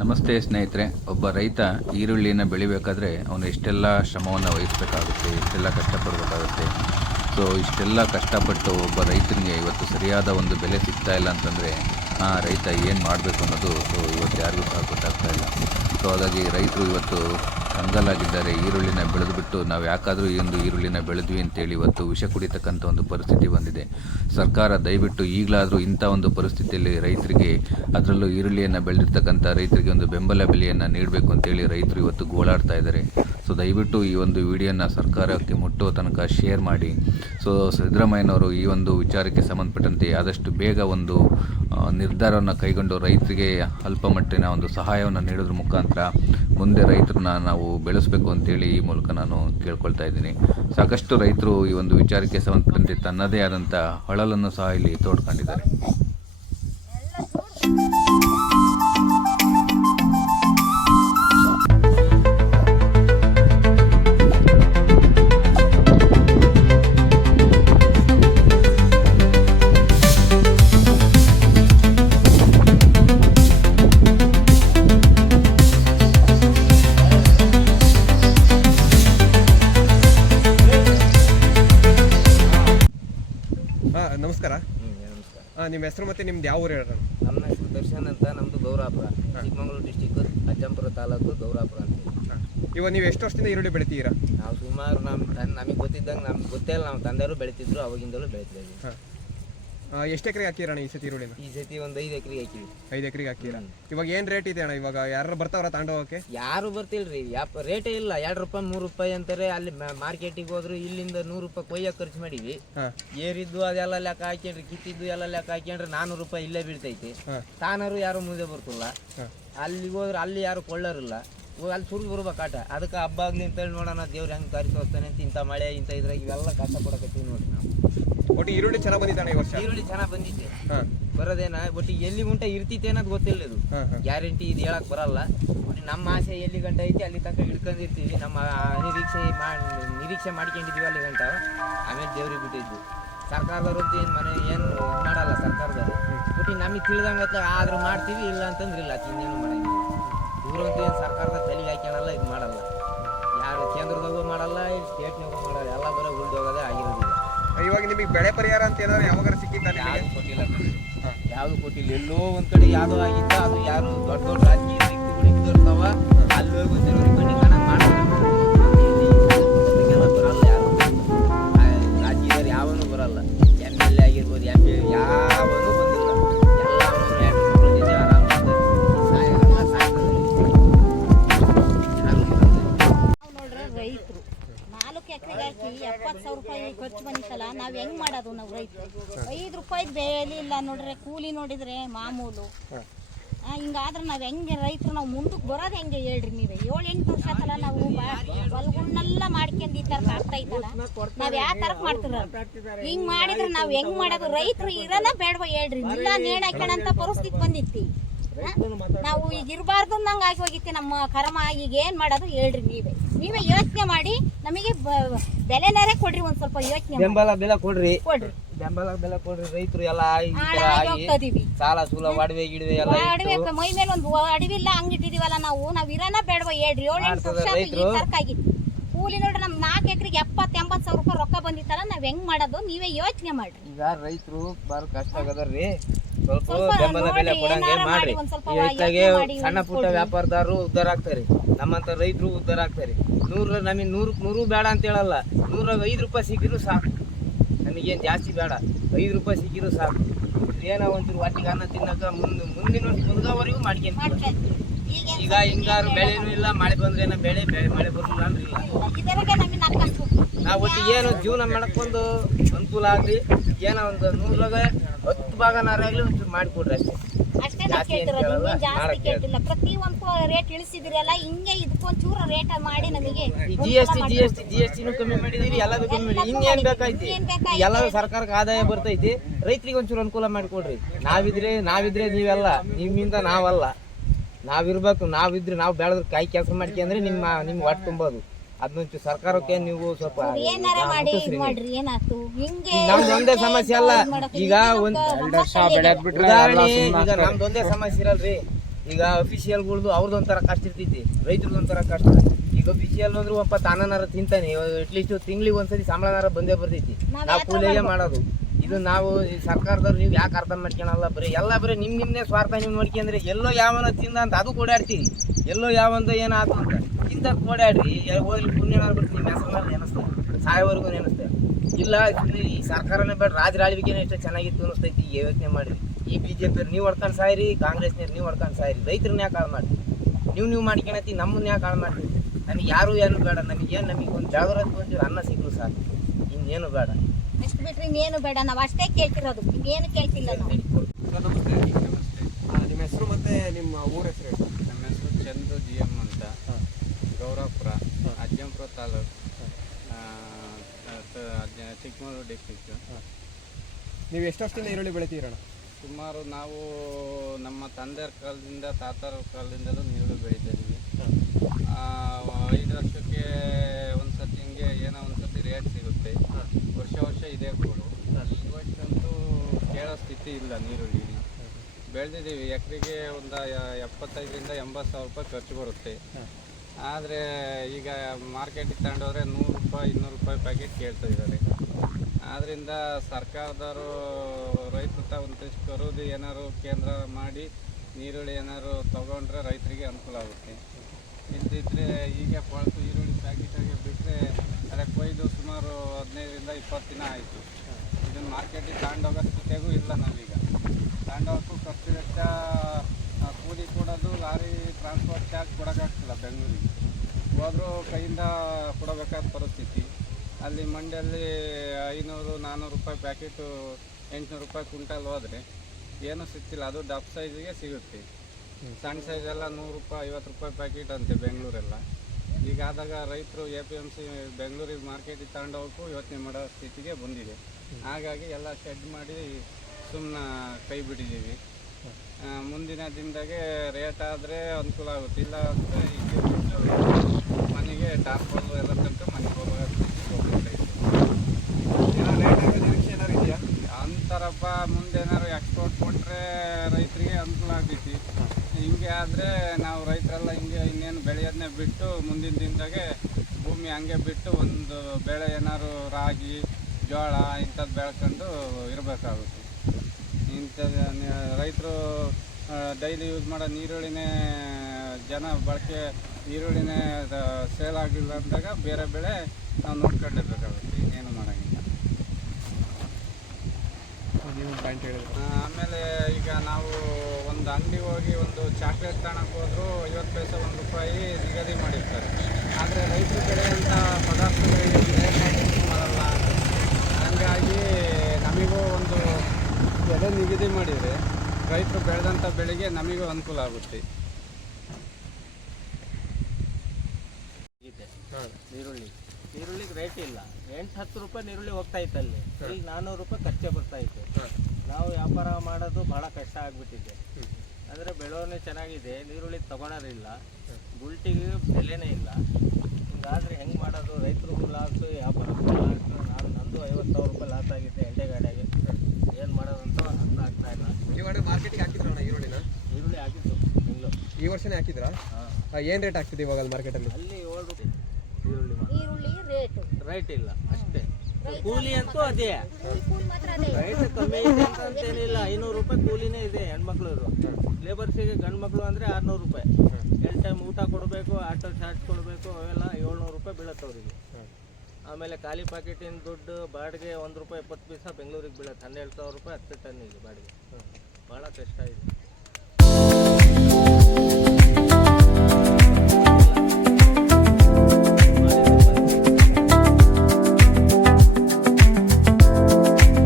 ನಮಸ್ತೆ ಸ್ನೇಹಿತರೆ. ಒಬ್ಬ ರೈತ ಈರುಳ್ಳಿನ ಬೆಳಿಬೇಕಾದ್ರೆ ಅವನು ಎಷ್ಟೆಲ್ಲ ಶ್ರಮವನ್ನು ವಹಿಸಬೇಕಾಗುತ್ತೆ, ಎಷ್ಟೆಲ್ಲ ಕಷ್ಟಪಡಬೇಕಾಗುತ್ತೆ. ಸೊ ಇಷ್ಟೆಲ್ಲ ಕಷ್ಟಪಟ್ಟು ಒಬ್ಬ ರೈತನಿಗೆ ಇವತ್ತು ಸರಿಯಾದ ಒಂದು ಬೆಲೆ ಸಿಗ್ತಾ ಇಲ್ಲ ಅಂತಂದರೆ ಆ ರೈತ ಏನು ಮಾಡಬೇಕು ಅನ್ನೋದು ಇವತ್ತು ಯಾರಿಗೂ ಸಹ ಗೊತ್ತಾಗ್ತಾ ಇಲ್ಲ. ಸೊ ಹಾಗಾಗಿ ರೈತರು ಇವತ್ತು ಕಂಗಾಲಾಗಿದ್ದಾರೆ. ಈರುಳ್ಳಿನ ಬೆಳೆದುಬಿಟ್ಟು ನಾವು ಯಾಕಾದರೂ ಈ ಒಂದು ಈರುಳ್ಳಿನ ಬೆಳೆದ್ವಿ ಅಂತೇಳಿ ಇವತ್ತು ವಿಷ ಕುಡಿತಕ್ಕಂಥ ಒಂದು ಪರಿಸ್ಥಿತಿ ಬಂದಿದೆ. ಸರ್ಕಾರ ದಯವಿಟ್ಟು ಈಗಲಾದರೂ ಇಂಥ ಒಂದು ಪರಿಸ್ಥಿತಿಯಲ್ಲಿ ರೈತರಿಗೆ, ಅದರಲ್ಲೂ ಈರುಳ್ಳಿಯನ್ನು ಬೆಳೆದಿರ್ತಕ್ಕಂಥ ರೈತರಿಗೆ ಒಂದು ಬೆಂಬಲ ಬೆಲೆಯನ್ನು ನೀಡಬೇಕು ಅಂತೇಳಿ ರೈತರು ಇವತ್ತು ಗೋಳಾಡ್ತಾ ಇದ್ದಾರೆ. ಸೊ ದಯವಿಟ್ಟು ಈ ಒಂದು ವಿಡಿಯೋನ ಸರ್ಕಾರಕ್ಕೆ ಮುಟ್ಟುವ ತನಕ ಶೇರ್ ಮಾಡಿ. ಸೊ ಸಿದ್ದರಾಮಯ್ಯನವರು ಈ ಒಂದು ವಿಚಾರಕ್ಕೆ ಸಂಬಂಧಪಟ್ಟಂತೆ ಆದಷ್ಟು ಬೇಗ ಒಂದು ನಿರ್ಧಾರವನ್ನು ಕೈಗೊಂಡು ರೈತರಿಗೆ ಅಲ್ಪ ಮಟ್ಟಿನ ಒಂದು ಸಹಾಯವನ್ನು ನೀಡೋದ್ರ ಮುಖಾಂತರ ಮುಂದೆ ರೈತರನ್ನ ನಾವು ಬೆಳೆಸಬೇಕು ಅಂತೇಳಿ ಈ ಮೂಲಕ ನಾನು ಕೇಳ್ಕೊಳ್ತಾ ಇದ್ದೀನಿ. ಸಾಕಷ್ಟು ರೈತರು ಈ ಒಂದು ವಿಚಾರಕ್ಕೆ ಸಂಬಂಧಪಟ್ಟಂತೆ ತನ್ನದೇ ಆದಂಥ ಅಳಲನ್ನು ಸಹ ಇಲ್ಲಿ ತೋಡ್ಕೊಂಡಿದ್ದಾರೆ. ನಮಸ್ಕಾರ. ನಮಸ್ಕಾರ. ನಿಮ್ಮ ಹೆಸರು ಮತ್ತೆ ನಿಮ್ದು ಯಾವ ಊರು ಹೇಳೋಣ? ನಮ್ಮ ಹೆಸರು ದರ್ಶನ್ ಅಂತ, ನಮ್ಮದು ಗೌರಾಪುರ, ಚಿಕ್ಕಮಗಳೂರು ಡಿಸ್ಟಿಕ್, ಅಜ್ಜಂಪುರ ತಾಲೂಕು, ಗೌರಾಪುರ ಅಂತ. ಇವಾಗ ನೀವು ಎಷ್ಟು ವರ್ಷದಿಂದ ಈರುಳ್ಳಿ ಬೆಳಿತೀರಾ? ನಾವು ಸುಮಾರು ನಮಗೆ ಗೊತ್ತಿದ್ದಂಗೆ, ನಮ್ಗೆ ಗೊತ್ತೇ ಇಲ್ಲ, ನಮ್ಮ ತಂದೆಯವರು ಬೆಳೀತಿದ್ರು, ಅವಾಗಿಂದಲೂ ಬೆಳೀತಾ ಇದ್ವಿ. ಎಷ್ಟು ಎಕರೆಗೆ ಹಾಕಿರಣ ಈ ಸತಿ ಈರುಳ್ಳಿನ? ಈ ಸತಿ ಒಂದು 5 ಎಕರೆಗೆ ಹಾಕಿವಿ. 5 ಎಕರೆಗೆ ಹಾಕಿರ. ಇವಾಗ ಏನು ರೇಟ್ ಇದೆ ಅಣ್ಣ? ಇವಾಗ ಯಾರು ಬರ್ತಾವ್ರ ತಾಂಡೋಗಕ್ಕೆ? ಯಾರು ಬರ್ತಿಲ್ರಿ, ರೇಟೇ ಇಲ್ಲ. 2 ರೂಪಾಯಿ 3 ರೂಪಾಯಿ ಅಂತಾರೆ. ಅಲ್ಲಿ ಮಾರ್ಕೆಟಿಗೆ ಹೋದ್ರು ಇಲ್ಲಿಂದ 100 ರೂಪಾಯಿ ಕೊಯ್ಯಕ್ಕೆ ಖರ್ಚು ಮಾಡಿವಿ. ಏರಿದ್ದು ಅದೆಲ್ಲ ಲೆಕ್ಕ ಹಾಕ್ಯಂಡ್ರಿ, ಕಿತ್ತಿದ್ದು ಎಲ್ಲ ಲೆಕ್ಕ ಹಾಕ್ಯಂಡ್ರೆ 400 ರೂಪಾಯಿ ಇಲ್ಲೇ ಬೀಳ್ತೈತಿ. ತಾನರು ಯಾರು ಮುಂದೆ ಬರ್ತಿಲ್ಲ. ಅಲ್ಲಿಗೆ ಹೋದ್ರೆ ಅಲ್ಲಿ ಯಾರು ಕೊಳ್ಳೋರಿಲ್ಲ. ಅಲ್ಲಿ ಸುರಿದು ಬರ್ಬೇಕು ಆಟ. ಅದಕ್ಕೆ ಹಬ್ಬ ಆಗ್ಲಿ ಅಂತೇಳಿ ನೋಡೋಣ, ದೇವ್ರು ಹೆಂಗೆ ದಾರಿ ತೋರಿಸ್ತಾನೆ ಅಂತ ಇಂಥ ಮಳೆ ಇಂಥ ಇದ್ರಾಗ ಇವೆಲ್ಲ ಕಷ್ಟಪಡಕತ್ತೀವಿ ನೋಡ್ರಿ ನಾವು. ಒಟ್ಟು ಈರುಳ್ಳಿ ಚೆನ್ನಾಗಿ ಬಂದಿದ್ದಾನೆ ಈ ವರ್ಷ? ಈರುಳ್ಳಿ ಚೆನ್ನಾಗಿ ಬಂದಿತ್ತೆ. ಬರೋದೇನ ಒಟ್ಟು ಎಲ್ಲಿ ಗುಂಟ ಇರ್ತಿತ್ತೆ ಅನ್ನೋದು ಗೊತ್ತಿಲ್ಲ. ಇದು ಗ್ಯಾರಂಟಿ ಇದು ಹೇಳಕ್ ಬರಲ್ಲ. ಒಟ್ಟು ನಮ್ಮ ಆಸೆ ಎಲ್ಲಿ ಗಂಟ ಐತಿ ಅಲ್ಲಿ ತನಕ ಹಿಡ್ಕೊಂಡಿರ್ತೀವಿ. ನಮ್ಮ ನಿರೀಕ್ಷೆ ಮಾಡ್ಕೊಂಡಿದ್ದೀವಿ ಅಲ್ಲಿ ಗಂಟ. ಆಮೇಲೆ ದೇವ್ರಿಗೆ ಬಿಟ್ಟಿದ್ವಿ. ಸರ್ಕಾರದವ್ರಂತೂ ಏನು ಮಾಡಲ್ಲ ಸರ್ಕಾರದವರು. ಒಟ್ಟು ನಮಗೆ ತಿಳಿದಂಗೆ ಆದ್ರೂ ಮಾಡ್ತೀವಿ, ಇಲ್ಲ ಅಂತಂದ್ರೆ ಇಲ್ಲ, ಇನ್ನೇನು ಮಾಡಂಗಿಲ್ಲ. ಇವ್ರಂತೂ ಏನು ಸರ್ಕಾರದ ತಲೆಗೆ ಹಾಕ್ಯಾನಲ್ಲ, ಇದು ಮಾಡಲ್ಲ. ಯಾರು ಕೇಂದ್ರದಾಗೂ ಮಾಡಲ್ಲ, ಸ್ಟೇಟ್ನಾಗೂ ಮಾಡಲ್ಲ. ಎಲ್ಲ ಬರೋ ಉಳ್ದೋಗೋದೇ ಆಗಿರೋದಿಲ್ಲ. ಇವಾಗ ನಿಮಗೆ ಬೆಳೆ ಪರಿಹಾರ ಅಂತ ಏನಾದ್ರು ಯಾವಾಗ ಸಿಕ್ಕಿಲ್ಲ? ಯಾವುದು ಕೊಟ್ಟಿಲ್ಲ, ಯಾವುದು ಕೊಟ್ಟಿಲ್ಲ. ಎಲ್ಲೋ ಒಂದ್ ಕಡೆ ಯಾವುದೋ ಆಗಿತ್ತ, ಅದು ಯಾರು ದೊಡ್ಡ ದೊಡ್ಡ ರಾಜಕೀಯ ವ್ಯಕ್ತಿಗಳು ಇರ್ತಾವ, ಅಲ್ಲಿ ಹೋಗಿ ಒಂದ್ಸಲ ಕಣ್ಣಿ ಕಣ ಮಾಡ್ತಾರೆ. ಬರಲ್ಲ ಯಾರು ರಾಜಕೀಯದವ್ರು ಯಾವನು ಬರಲ್ಲ. MLA ಆಗಿರ್ಬೋದು, MP ಯಾವನು ಬಂದಿಲ್ಲ. ಎಲ್ಲ ಆರಾಮ ರೈತರು 4 ಎಕರೆಗೆ ಹಾಕಿ 70,000 ರೂಪಾಯಿ ಖರ್ಚು ಬಂದಿತ್ತಲ್ಲ, ನಾವು ಹೆಂಗ್ ಮಾಡೋದು? ನಾವು ರೈತರು 5 ರೂಪಾಯಿ ಬೆಲೆ ಇಲ್ಲ ನೋಡ್ರಿ. ಕೂಲಿ ನೋಡಿದ್ರೆ ಮಾಮೂಲು. ಹಿಂಗಾದ್ರೆ ನಾವು ಹೆಂಗೆ ರೈತರು ನಾವು ಮುಂದಕ್ಕೆ ಬರೋದು ಹೆಂಗೆ ಹೇಳ್ರಿ? ನೀವೇ 7-8 ವರ್ಷ ಆತಲ್ಲ ನಾವು ಹೊಲಗಳನ್ನೆಲ್ಲ ಮಾಡ್ಕೊಂಡು ಈ ಥರ ಆಗ್ತಾ ಇದ್ದಲ್ಲ, ನಾವು ಯಾವ ಥರಕ್ಕೆ ಮಾಡ್ತೀರ? ಹಿಂಗೆ ಮಾಡಿದ್ರೆ ನಾವು ಹೆಂಗ್ ಮಾಡೋದು? ರೈತರು ಇರೋಣ ಬೇಡವಾ ಹೇಳ್ರಿ? ಇಲ್ಲ ನೇಣು ಹಾಕ್ಯಣಂತ ಪರಿಸ್ಥಿತಿ ಬಂದಿತ್ತು. ನಾವು ಈಗ ಇರಬಾರ್ದು ನಂಗೆ ಆಗಿ ಹೋಗಿತ್ತು ನಮ್ಮ ಕರ್ಮ. ಈಗ ಏನ್ ಮಾಡೋದು ಹೇಳ್ರಿ? ನೀವೇ ಯೋಚನೆ ಮಾಡಿ ನಮಗೆ ಬೆಲೆನಾರೇ ಕೊಡ್ರಿ. ಒಂದ್ ಸ್ವಲ್ಪ ಯೋಚನೆ ಬೆಂಬಲ ಬೆಲೆ ಕೊಡ್ರಿ. ಬೆಂಬಲ ಬೆಲೆ ಕೊಡ್ರಿ. ರೈತರು ಎಲ್ಲ ಸಾಲ ಸೂಲ ಒಡವೆ ಗಿಡವೆ ಎಲ್ಲ ಮೈ ಮೇಲೆ ಒಂದು ಅಡವಿಲ್ಲ ಹಂಗಿಟ್ಟಿದೀವಲ್ಲ ನಾವು ಇರೋಣ ಬೇಡವಾ ಹೇಳ್ರಿ? 7-8 ವರ್ಷ ತರ್ಕಾಗಿತ್ತು. ಕೂಲಿ ನೋಡ್ರಿ ನಮ್ 4 ಎಕರೆಗೆ 70,000-80,000 ರೂಪಾಯಿ ರೊಕ್ಕ ಬಂದಿತ್ತಲ್ಲ, ನಾವ್ ಹೆಂಗ್ ಮಾಡೋದು? ನೀವೇ ಯೋಚನೆ ಮಾಡ್ರಿ. ಈಗ ರೈತರು ಬಾಳ ಕಷ್ಟ ಆಗದ್ರಿ. ಸ್ವಲ್ಪ ಬೆಂಬಲ ಬೆಲೆ ಕೊಡಂಗೆ ಮಾಡ್ರಿ. ರೈತರಿಗೆ ಸಣ್ಣ ಪುಟ್ಟ ವ್ಯಾಪಾರದಾರರು ಉದ್ಧಾರ ಆಗ್ತಾರೆ. ನಮ್ಮಂತ ರೈತರು ಉದ್ಧಾರ ಆಗ್ತಾರೆ. ನಮಗೆ 100 ಬೇಡ ಅಂತ ಹೇಳಲ್ಲ. 105 ರೂಪಾಯಿ ಸಿಕ್ಕಿದ್ರು ಸಾಕು. ನಮಗೇನು ಜಾಸ್ತಿ ಬೇಡ, 5 ರೂಪಾಯಿ ಸಿಕ್ಕಿದ್ರು ಸಾಕು. ಏನೋ ಒಂಚೂರು ಹೊಟ್ಟಿಗೆ ಅನ್ನ ತಿನ್ನಕ ಮುಂದಿನ ವರ್ಷ ಮುದುಗವರೆಗೂ ಮಾಡ್ಕೊಂತೀವಿ. ಈಗ ಹಿಂಗಾರು ಬೆಳೆನೂ ಇಲ್ಲ, ಮಳೆ ಬಂದ್ರೆ ಬೆಳೆ ಮಳೆ ಬರೋಲ್ಲ ಅಂದ್ರೆ ಇಲ್ಲ. ನಾವು ಒಟ್ಟಿಗೆ ಏನು ಜೀವನ ಮಾಡಕ್ಕೊಂದು ಅನುಕೂಲ ಆಗ್ಲಿ, ಏನೋ ಒಂದು 100ರಾಗ 10 ಭಾಗನಾರಾಗ್ಲಿ ಒಂಚೂರು ಮಾಡಿಕೊಡ್ರಿ ಅಷ್ಟೇ. ಜಾಸ್ತಿ ಕೇಳ್ತಿಲ್ಲ. ಪ್ರತಿಯೊಂದು ರೇಟ್ ಇಳಿಸಿದ್ರಲ್ಲ, ಹಿಂಗೆ ಇದಕ್ಕೊಂಚೂರು ರೇಟ್ ಮಾಡಿ ನಮಗೆ GST ಕಮ್ಮಿ ಮಾಡಿದೀವಿ, ಎಲ್ಲದೂ ಕಮ್ಮಿ ಮಾಡಿ. ಇನ್ನೇನ್ ಬೇಕಾಯ್ತಿ? ಎಲ್ಲರೂ ಸರ್ಕಾರಕ್ಕೆ ಆದಾಯ ಬರ್ತೈತಿ. ರೈತರಿಗೆ ಒಂಚೂರು ಅನುಕೂಲ ಮಾಡಿಕೊಡ್ರಿ. ನಾವಿದ್ರೆ ನೀವೆಲ್ಲ, ನಿಮ್ಮಿಂದ ನಾವಲ್ಲ. ನಾವಿರ್ಬೇಕು. ನಾವಿದ್ರೆ ನಾವು ಬೆಳೆದ್ರೆ ಕಾಯಿ ಕೆಲಸ ಮಾಡ್ಕೊಂಡ್ರೆ ನಿಮ್ಮ ಹೊಟ್ಟೆ ತುಂಬೋದು. ಅದನ್ನೊಂಚು ಸರ್ಕಾರಕ್ಕೆ ನೀವು ಸ್ವಲ್ಪ ನಮ್ದು ಒಂದೇ ಸಮಸ್ಯೆ ಅಲ್ಲ. ಈಗ ಉದಾಹರಣೆ, ಈಗ ನಮ್ದು ಒಂದೇ ಸಮಸ್ಯೆ ಇರಲ್ರಿ. ಈಗ ಅಫಿಷಿಯಲ್ಗಳ್ದು ಅವ್ರದ್ದೊಂಥರ ಕಷ್ಟ ಇರ್ತೈತಿ, ರೈತರದೊಂಥರ ಕಷ್ಟ. ಈಗ ಅಫಿಷಿಯಲ್ ಅಂದ್ರೆ ಒಬ್ಬ ತಾನನಾರ ತಿಂತಾನೆ, ಅಟ್ಲೀಸ್ಟ್ ತಿಂಗಳಿಗೆ ಒಂದ್ಸತಿ ಸಂಬಳನಾರ ಬಂದೇ ಬರ್ತೈತಿ, ನಾವು ಕೂಲಿಗೆ ಮಾಡೋದು. ಇದು ನಾವು ಈ ಸರ್ಕಾರದವ್ರು ನೀವು ಯಾಕೆ ಅರ್ಥ ಮಾಡ್ಕೊಳಲ್ಲ? ಬರೀ ನಿಮ್ಮನ್ನೇ ಸ್ವಾರ್ಥ ನೀವು ನೋಡ್ಕೊಂಡ್ರೆ ಎಲ್ಲೋ ಯಾವನ ತಿಂದ ಅಂತ ಅದು ಓಡಾಡ್ತೀವಿ, ಎಲ್ಲೋ ಯಾವಂದ ಏನಾಯ್ತು ಅಂತ ಇಂಥ ಓಡಾಡ್ರಿ, ಹೋಗ್ಲಿ ಪುಣ್ಯ ಮಾಡ್ಬಿಟ್ಟು ನಿಮ್ಮ ಹೆಸರನ್ನ ನೆನೆಸ್ತೇವೆ, ಸಾಯೋವರೆಗೂ ನೆನೆಸ್ತೇವೆ. ಇಲ್ಲ ಈ ಸರ್ಕಾರನೇ ಬೇಡ, ರಾಜರಾಳ್ವಿಕೆನೇ ಎಷ್ಟು ಚೆನ್ನಾಗಿತ್ತು ಅನ್ನಿಸ್ತೈತಿ. ಈಗ ಯೋಚನೆ ಮಾಡಿರಿ, ಈ BJP ನೀವು ಹೊಡ್ಕೊಂಡು ಸಾಯಿರಿ, ಕಾಂಗ್ರೆಸ್ನವ್ರು ನೀವು ಹೊಡ್ಕೊಂಡು ಸಾಯಿರಿ, ರೈತರನ್ನ ಯಾಕೆ ಹಾಳು ಮಾಡ್ತೀವಿ? ನೀವು ಮಾಡ್ಕೊಳತ್ತಿ, ನಮ್ಮನ್ನ ಯಾಕೆ ಹಾಳು ಮಾಡ್ತೀವಿ? ನಮಗೆ ಯಾರು ಏನು ಬೇಡ, ನಮಗೆ ಒಂದು ಜಾಗೃತಿ ಒಂಚೂರು ಅನ್ನ ಸಿಕ್ಕರು ಸಾಕು, ಇನ್ನೇನು ಬೇಡ. ಅಷ್ಟು ಬಿಟ್ರೆ ಇನ್ನೇನು ಬೇಡ, ನಾವು ಅಷ್ಟೇ ಕೇಳ್ತಿರೋದು, ಇನ್ನೇನು ಕೇಳ್ತಿಲ್ಲ ನಾವು. ನಮಸ್ತೆ. ನಿಮ್ಮ ಹೆಸರು ಮತ್ತೆ ನಿಮ್ಮ ಊರ ಹೆಸರು ಹೇಳಿ. ನಮ್ಮ ಹೆಸರು ಚಂದು GM ಅಂತ, ಗೌರವಪುರ, ಅಜ್ಜಂಪುರ ತಾಲೂಕು, ಚಿಕ್ಕಮಗಳೂರು ಡಿಸ್ಟಿಕ್. ನೀವು ಎಷ್ಟು ವರ್ಷದಿಂದ ಈರುಳ್ಳಿ ಬೆಳಿತೀರಣ್ಣ? ಸುಮಾರು ನಾವು ನಮ್ಮ ತಂದೆಯವ್ರ ಕಾಲದಿಂದ ತಾತರ ಕಾಲದಿಂದಲೂ ನೀರುಳ್ಳಿ ಬೆಳೀತಾ ಇದ್ದೀವಿ. 5 ವರ್ಷಕ್ಕೆ ಒಂದ್ಸತಿ ಹಿಂಗೆ ಏನೋ ಒಂದ್ಸತಿ ರೇಟ್ ಸಿಗುತ್ತೆ, ವರ್ಷ ಇದೇ ಗೋಳು. ಈ ವರ್ಷಂತೂ ಕೇಳೋ ಸ್ಥಿತಿ ಇಲ್ಲ. ನೀರುಳ್ಳಿ ಬೆಳೆದಿದ್ದೀವಿ, ಎಕರೆಗೆ ಒಂದು 75,000 to 80,000 ರೂಪಾಯಿ ಖರ್ಚು ಬರುತ್ತೆ. ಆದರೆ ಈಗ ಮಾರ್ಕೆಟಿಗೆ ತಗೊಂಡೋದ್ರೆ 100 ರೂಪಾಯಿ 200 ರೂಪಾಯಿ ಪ್ಯಾಕೆಟ್ ಕೇಳ್ತಾ ಇದ್ದಾರೆ. ಆದ್ದರಿಂದ ಸರ್ಕಾರದವರು ರೈತರ ಒಂದಿಷ್ಟು ಖರೀದಿ ಏನಾದ್ರು ಕೇಂದ್ರ ಮಾಡಿ ನೀರುಳ್ಳಿ ಏನಾದ್ರು ತೊಗೊಂಡ್ರೆ ರೈತರಿಗೆ ಅನುಕೂಲ ಆಗುತ್ತೆ. ಇಲ್ದಿದ್ರೆ ಈಗ ಕೊಳತು ಈರುಳ್ಳಿ ಪ್ಯಾಕೆಟಾಗಿ ಬಿಟ್ಟರೆ ಅದೇ ಕೊಯ್ದು ಸುಮಾರು 15 to 20 ದಿನ ಆಯಿತು. ಇದನ್ನು ಮಾರ್ಕೆಟಿಗೆ ತಗೊಂಡೋಗೋ ಸ್ಥಿತಿಯಾಗೂ ಇಲ್ಲ. ನಾವೀಗ ತಗೊಂಡೋಗಕ್ಕೂ ಖರ್ಚು ವೆಚ್ಚ, ಕೂಲಿ ಕೊಡೋದು, ಲಾರಿ ಟ್ರಾನ್ಸ್ಪೋರ್ಟ್ ಚಾರ್ಜ್ ಕೊಡೋಕ್ಕಾಗ್ತಿಲ್ಲ. ಬೆಂಗಳೂರಿಗೆ ಹೋದರೂ ಕೈಯಿಂದ ಕೊಡಬೇಕಾದ ಪರಿಸ್ಥಿತಿ. ಅಲ್ಲಿ ಮಂಡ್ಯಲ್ಲಿ 500-400 ರೂಪಾಯಿ ಪ್ಯಾಕೆಟು, 800 ರೂಪಾಯಿ ಕ್ವಿಂಟಲ್ ಹೋದರೆ ಏನೂ ಸಿಗ್ತಿಲ್ಲ. ಅದು ಡಬ್ ಸೈಜಿಗೆ ಸಿಗುತ್ತೆ. ಸಣ್ಣ ಸೈಜೆಲ್ಲ 100 ರೂಪಾಯಿ 50 ರೂಪಾಯಿ ಪ್ಯಾಕೆಟ್ ಅಂತೆ ಬೆಂಗಳೂರೆಲ್ಲ. ಹೀಗಾದಾಗ ರೈತರು APMC ಬೆಂಗಳೂರಿಗೆ ಮಾರ್ಕೆಟಿಗೆ ತಗೊಂಡೋಗಕ್ಕೂ ಯೋಚನೆ ಮಾಡೋ ಸ್ಥಿತಿಗೆ ಬಂದಿದೆ. ಹಾಗಾಗಿ ಎಲ್ಲ ಶೆಡ್ ಮಾಡಿ ಸುಮ್ಮನೆ ಕೈ ಬಿಟ್ಟಿದ್ದೀವಿ. ಮುಂದಿನ ದಿನದಾಗೆ ರೇಟ್ ಆದರೆ ಅನುಕೂಲ ಆಗುತ್ತೆ, ಇಲ್ಲ ಅಂದರೆ ಮನೆಗೆ ಟ್ರಾನ್ಸ್ಫರ್ ಎಲ್ಲ ತನಕ ಮನೆಗೆ ಹೋಗೋ ಸ್ಥಿತಿ ಹೋಗುತ್ತೆ. ನಿರೀಕ್ಷೆ ಏನಾರು ಇದೆಯಾ? ಅಂತಾರಪ್ಪ, ಮುಂದೇನಾದ್ರು ಎಕ್ಸ್ಪೋರ್ಟ್ ಕೊಟ್ಟರೆ ರೈತರಿಗೆ ಅನುಕೂಲ ಆಗ್ತೈತಿ. ಹಿಂಗೆ ಆದರೆ ನಾವು ರೈತರೆಲ್ಲ ಹಿಂಗೆ ಇನ್ನೇನು ಬೆಳೆಯೋದನ್ನೇ ಬಿಟ್ಟು ಮುಂದಿನ ದಿನದಾಗೆ ಭೂಮಿ ಹಂಗೆ ಬಿಟ್ಟು ಒಂದು ಬೆಳೆ ಏನಾದ್ರು ರಾಗಿ, ಜೋಳ ಇಂಥದ್ದು ಬೆಳ್ಕೊಂಡು ಇರಬೇಕಾಗುತ್ತೆ. ರೈತರು ಡೈಲಿ ಯೂಸ್ ಮಾಡೋ ನೀರುಳ್ಳಿನೇ ಜನ ಬಳಕೆ, ಈರುಳ್ಳಿನೇ ಸೇಲ್ ಆಗಿಲ್ಲ ಅಂದಾಗ ಬೇರೆ ಬೆಳೆ ನಾವು ನೋಡ್ಕೊಂಡಿರ್ಬೇಕಾಗುತ್ತೆ, ಇನ್ನೇನು ಮಾಡೋಂಗಿಲ್ಲ. ಆಮೇಲೆ ಈಗ ನಾವು ಒಂದು ಅಂಗಡಿಗೆ ಹೋಗಿ ಒಂದು ಚಾಕ್ಲೇಟ್ ತಗೊಳಕ್ಕೆ ಹೋದರೂ 50 ಪೈಸೆ 1 ರೂಪಾಯಿ ನಿಗದಿ ಮಾಡಿರ್ತಾರೆ. ಆದರೆ ರೈತರು ಬೆಳೆಯುವಂಥ ಪದಾರ್ಥಗಳಿಗೆ ಮಾಡಲ್ಲ. ಹಂಗಾಗಿ ನಮಗೂ ಒಂದು ಬೆಲೆ ನಿಗದಿ ಮಾಡಿದರೆ ರೈತರು ಬೆಳೆದಂಥ ಬೆಳೆಗೆ ನಮಗೂ ಅನುಕೂಲ ಆಗುತ್ತೆ. ನೀರುಳ್ಳಿಗೆ ರೇಟ್ ಇಲ್ಲ. 8-10 ರೂಪಾಯಿ ನೀರುಳ್ಳಿ ಹೋಗ್ತಾ ಇತ್ತು ಅಲ್ಲಿ, ಈಗ 400 ರೂಪಾಯಿ ಖರ್ಚೆ ಬರ್ತಾ ಇತ್ತು. ನಾವು ವ್ಯಾಪಾರ ಮಾಡೋದು ಭಾಳ ಕಷ್ಟ ಆಗಿಬಿಟ್ಟಿದೆ. ಅಂದರೆ ಬೆಳವಣಿಗೆ ಚೆನ್ನಾಗಿದೆ, ನೀರುಳ್ಳಿ ತೊಗೊಳೋರಿಲ್ಲ, ಗುಲ್ಟಿಗೆ ಬೆಲೆನೇ ಇಲ್ಲ. ಹಿಂಗಾದ್ರೆ ಹೆಂಗೆ ಮಾಡೋದು? ರೈತರಿಗೂ ಲಾಸು, ವ್ಯಾಪಾರಕ್ಕೂ ಲಾಸು. ನಂದು 50,000 ರೂಪಾಯಿ ಲಾಸ್ ಆಗಿದೆ ಎಂಡೆಗಾಡಿಯಾಗೆ. ಏನು ಮಾಡೋದಂತ ಅರ್ಥ ಆಗ್ತಾ ಇಲ್ಲ. ಇವಾಗ ಮಾರ್ಕೆಟಿಗೆ ಹಾಕಿದ್ರಣ್ಣ ಈರುಳ್ಳಿನ? ಈರುಳ್ಳಿ ಹಾಕಿದ್ದು ತಿಂಗಳು ಈ ವರ್ಷನೇ ಹಾಕಿದ್ರಾ? ಏನು ರೇಟ್ ಆಗ್ತಿದೆ ಇವಾಗ ಅಲ್ಲಿ ಮಾರ್ಕೆಟಲ್ಲಿ? ಅಲ್ಲಿ 7 ರೂಪಾಯಿ ಈರುಳ್ಳಿ ರೇಟ್ ಇಲ್ಲ ಅಷ್ಟೇ. ಕೂಲಿ ಅಂತೂ ಅದೇ ಕೂಲಿ ಮಾತ್ರ ಅದೇ. ರೈಟ್ ಕಮ್ಮಿ ಇದೆ ಅಂತೇನಿಲ್ಲ. 500 ರೂಪಾಯಿ ಕೂಲಿನೇ ಇದೆ ಹೆಣ್ಮಕ್ಳದು. ಲೇಬರ್ಸಿಗೆ ಗಂಡು ಮಕ್ಕಳು ಅಂದರೆ 600 ರೂಪಾಯಿ. 2 ಟೈಮ್ ಊಟ ಕೊಡಬೇಕು, ಆಟೋ ಚಾರ್ಜ್ ಕೊಡಬೇಕು, ಅವೆಲ್ಲ 700 ರೂಪಾಯಿ ಬೀಳುತ್ತೆ ಅವರಿಗೆ. ಆಮೇಲೆ ಖಾಲಿ ಪ್ಯಾಕೆಟಿನ ದುಡ್ಡು ಬಾಡಿಗೆ 1 ರೂಪಾಯಿ 20 ಪೈಸೆ ಬೆಂಗಳೂರಿಗೆ ಬೀಳುತ್ತೆ. 12,000 ರೂಪಾಯಿ 10 ಟನ್ನಿಗೆ ಬಾಡಿಗೆ. ಭಾಳ ಕಷ್ಟ ಇದೆ.